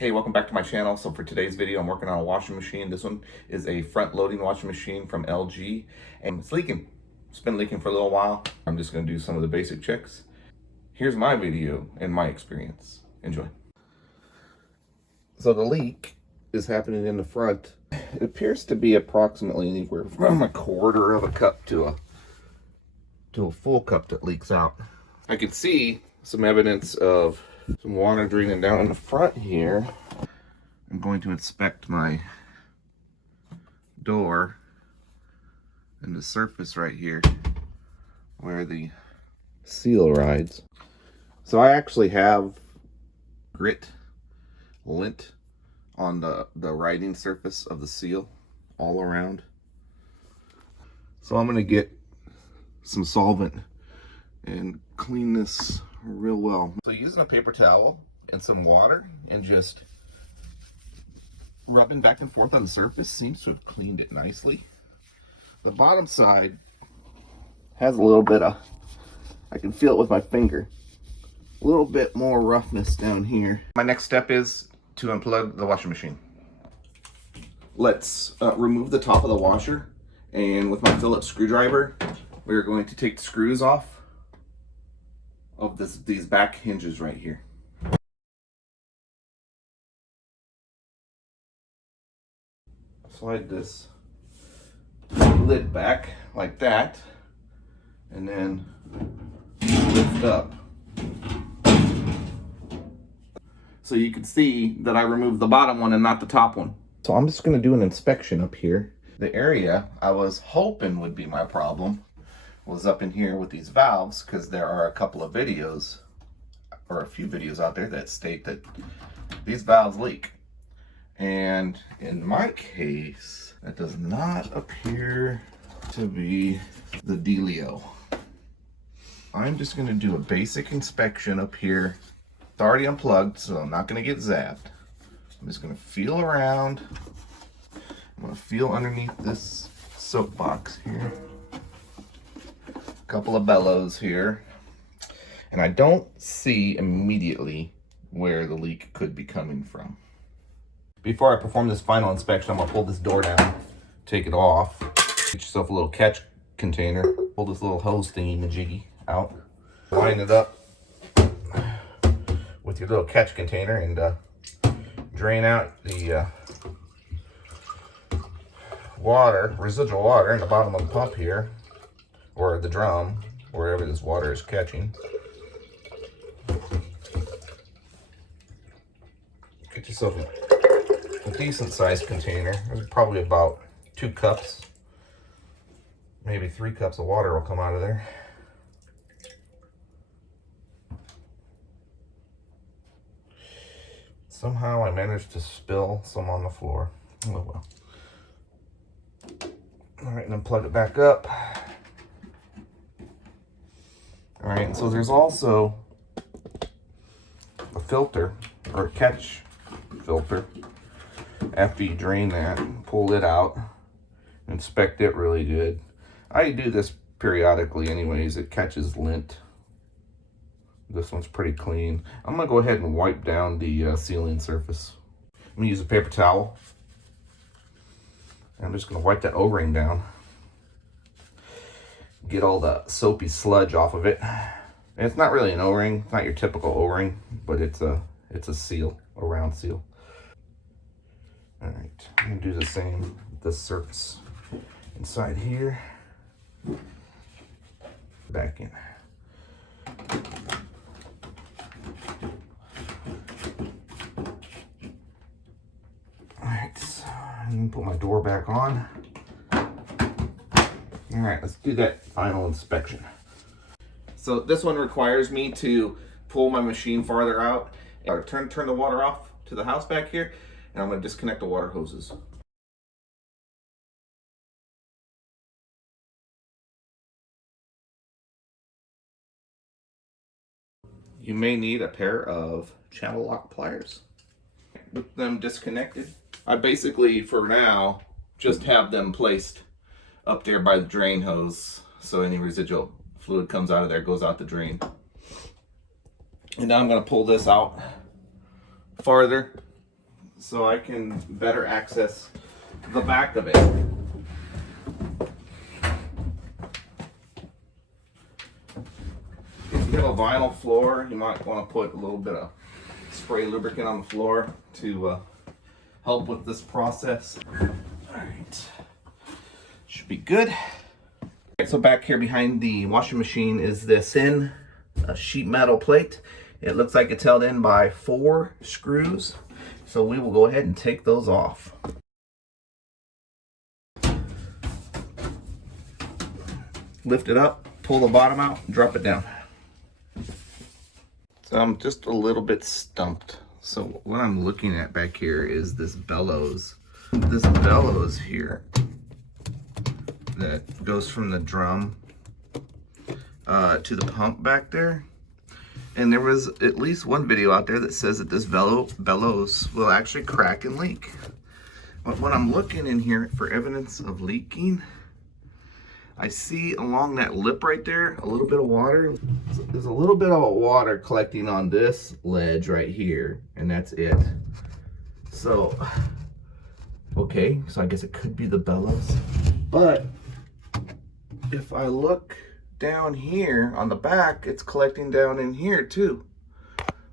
Hey, welcome back to my channel. So for today's video, I'm working on a washing machine. This one is a front loading washing machine from LG and it's leaking. It's been leaking for a little while. I'm just gonna do some of the basic checks. Here's my video and my experience. Enjoy. So the leak is happening in the front. It appears to be approximately anywhere from a quarter of a cup to a full cup that leaks out. I can see some evidence of some water draining down in the front here. I'm going to inspect my door and the surface right here where the seal rides. So I actually have grit, lint on the riding surface of the seal all around. So I'm going to get some solvent and clean this real well. So using a paper towel and some water and just rubbing back and forth on the surface seems to have cleaned it nicely. The bottom side has a little bit of, I can feel it with my finger, a little bit more roughness down here. My next step is to unplug the washing machine. Let's remove the top of the washer, and with my Phillips screwdriver, we're going to take the screws off of these back hinges right here. Slide this lid back like that, and then lift up. So you can see that I removed the bottom one and not the top one. So I'm just going to do an inspection up here. The area I was hoping would be my problem was up in here with these valves, because there are a couple of videos, or a few videos out there that state that these valves leak. And in my case, that does not appear to be the dealio. I'm just going to do a basic inspection up here. It's already unplugged, so I'm not going to get zapped. I'm just going to feel around. I'm going to feel underneath this soap box here. A couple of bellows here. And I don't see immediately where the leak could be coming from. Before I perform this final inspection, I'm going to pull this door down, take it off. Get yourself a little catch container. Pull this little hose thingy-majiggy out. Line it up with your little catch container and drain out the water, residual water in the bottom of the pump here, or the drum, wherever this water is catching. Get yourself a decent sized container. There's probably about 2 cups, maybe 3 cups of water will come out of there. Somehow I managed to spill some on the floor. Oh well. All right, and then plug it back up. All right, and so there's also a filter, or a catch filter. After you drain that, pull it out, inspect it really good. I do this periodically anyways. It catches lint. This one's pretty clean. I'm gonna go ahead and wipe down the sealing surface. I'm gonna use a paper towel. I'm just gonna wipe that O-ring down. Get all the soapy sludge off of it. And it's not really an O-ring. It's not your typical O-ring, but it's a seal, a round seal. All right, I'm gonna do the same with the surface inside here. Back in. All right, so I'm gonna put my door back on. All right, let's do that final inspection. So this one requires me to pull my machine farther out, or turn the water off to the house back here, and I'm going to disconnect the water hoses. You may need a pair of channel lock pliers. With them disconnected, I basically, for now, just have them placed up there by the drain hose, so any residual fluid comes out of there, goes out the drain. And now I'm going to pull this out farther so I can better access the back of it. If you have a vinyl floor, you might want to put a little bit of spray lubricant on the floor to help with this process. All right, should be good. All right, so back here behind the washing machine is this sheet metal plate. It looks like it's held in by 4 screws. So we will go ahead and take those off. Lift it up, pull the bottom out, drop it down. So I'm just a little bit stumped. So what I'm looking at back here is this bellows. This bellows here that goes from the drum to the pump back there. And there was at least one video out there that says that this bellows will actually crack and leak. But when I'm looking in here for evidence of leaking, I see along that lip right there a little bit of water. There's a little bit of water collecting on this ledge right here, and that's it. So, okay, so I guess it could be the bellows. But if I look down here on the back, it's collecting down in here too.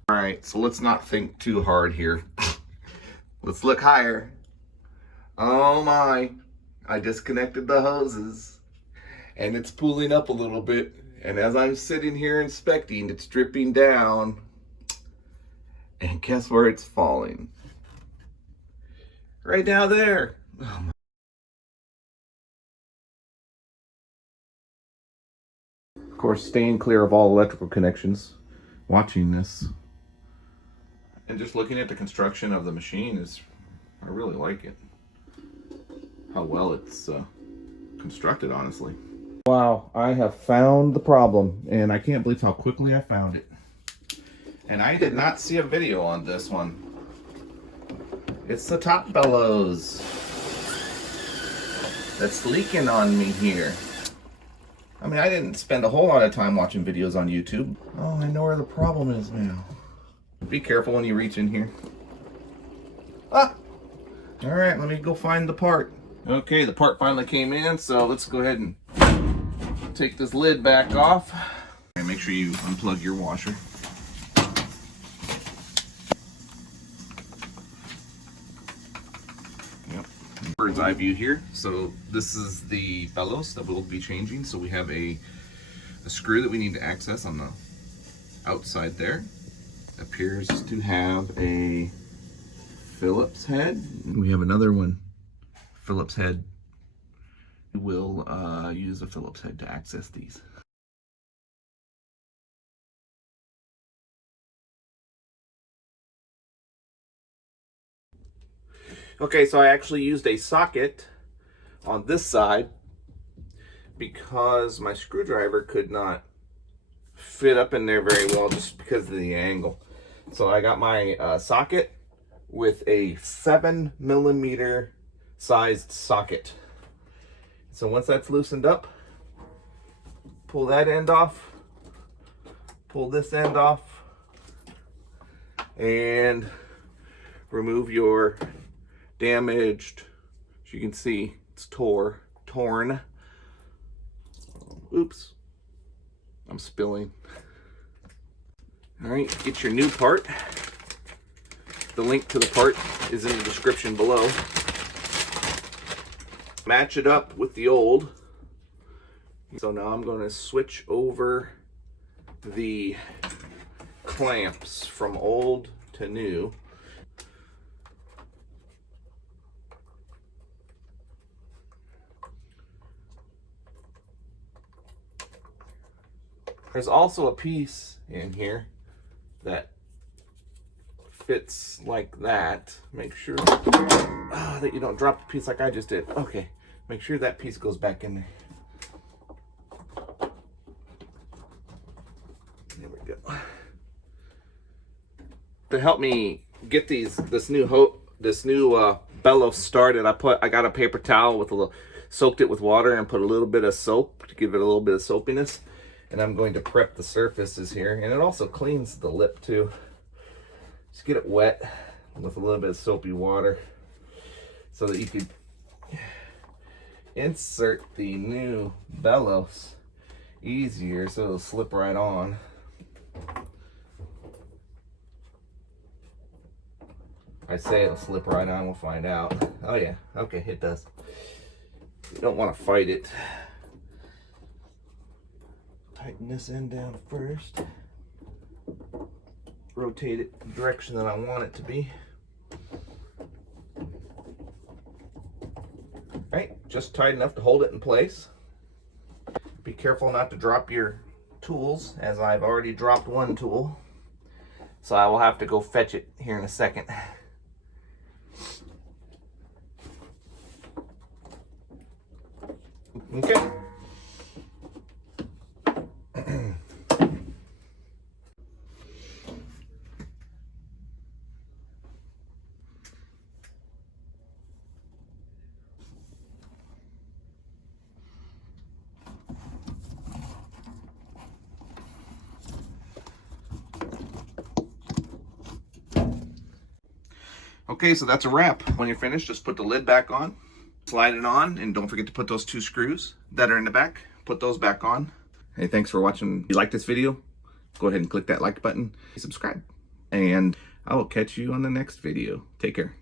All right, so let's not think too hard here. Let's look higher. Oh my, I disconnected the hoses and it's pooling up a little bit. And as I'm sitting here inspecting, it's dripping down. And guess where it's falling? Right down there. Oh my. Of course, staying clear of all electrical connections, watching this, and just looking at the construction of the machine I really like it. How well it's constructed, honestly. Wow, I have found the problem, and I can't believe how quickly I found it. And I did not see a video on this one. It's the top bellows that's leaking on me here. I mean, I didn't spend a whole lot of time watching videos on YouTube. Oh, I know where the problem is now. Be careful when you reach in here. Ah! All right, let me go find the part. Okay, the part finally came in, so let's go ahead and take this lid back off. And make sure you unplug your washer. Yep. Bird's eye view here. So this is the bellows that we'll be changing. So we have a screw that we need to access on the outside there. Appears to have a Phillips head. We have another one, Phillips head. We will use a Phillips head to access these. Okay, so I actually used a socket on this side because my screwdriver could not fit up in there very well just because of the angle. So I got my socket with a 7mm sized socket. So once that's loosened up, pull that end off, pull this end off, and remove your damaged, as you can see, it's torn. Oops, I'm spilling. All right, get your new part. The link to the part is in the description below. Match it up with the old. So now I'm going to switch over the clamps from old to new. There's also a piece in here that fits like that. Make sure that you don't drop the piece like I just did. Okay, make sure that piece goes back in there. There we go. To help me get this new bellow started, I got a paper towel with soaked it with water and put a little bit of soap to give it a little bit of soapiness. And I'm going to prep the surfaces here, and it also cleans the lip too. Just get it wet, with a little bit of soapy water so that you could insert the new bellows easier so it'll slip right on. I say it'll slip right on, we'll find out. Oh yeah, okay, it does. You don't want to fight it. Tighten this end down first. Rotate it the direction that I want it to be. Alright, just tight enough to hold it in place. Be careful not to drop your tools, as I've already dropped one tool. So I will have to go fetch it here in a second. Okay. Okay, so that's a wrap. When you're finished, just put the lid back on, slide it on, and don't forget to put those 2 screws that are in the back. Put those back on. Hey, thanks for watching. If you like this video, go ahead and click that like button, subscribe, and I will catch you on the next video. Take care.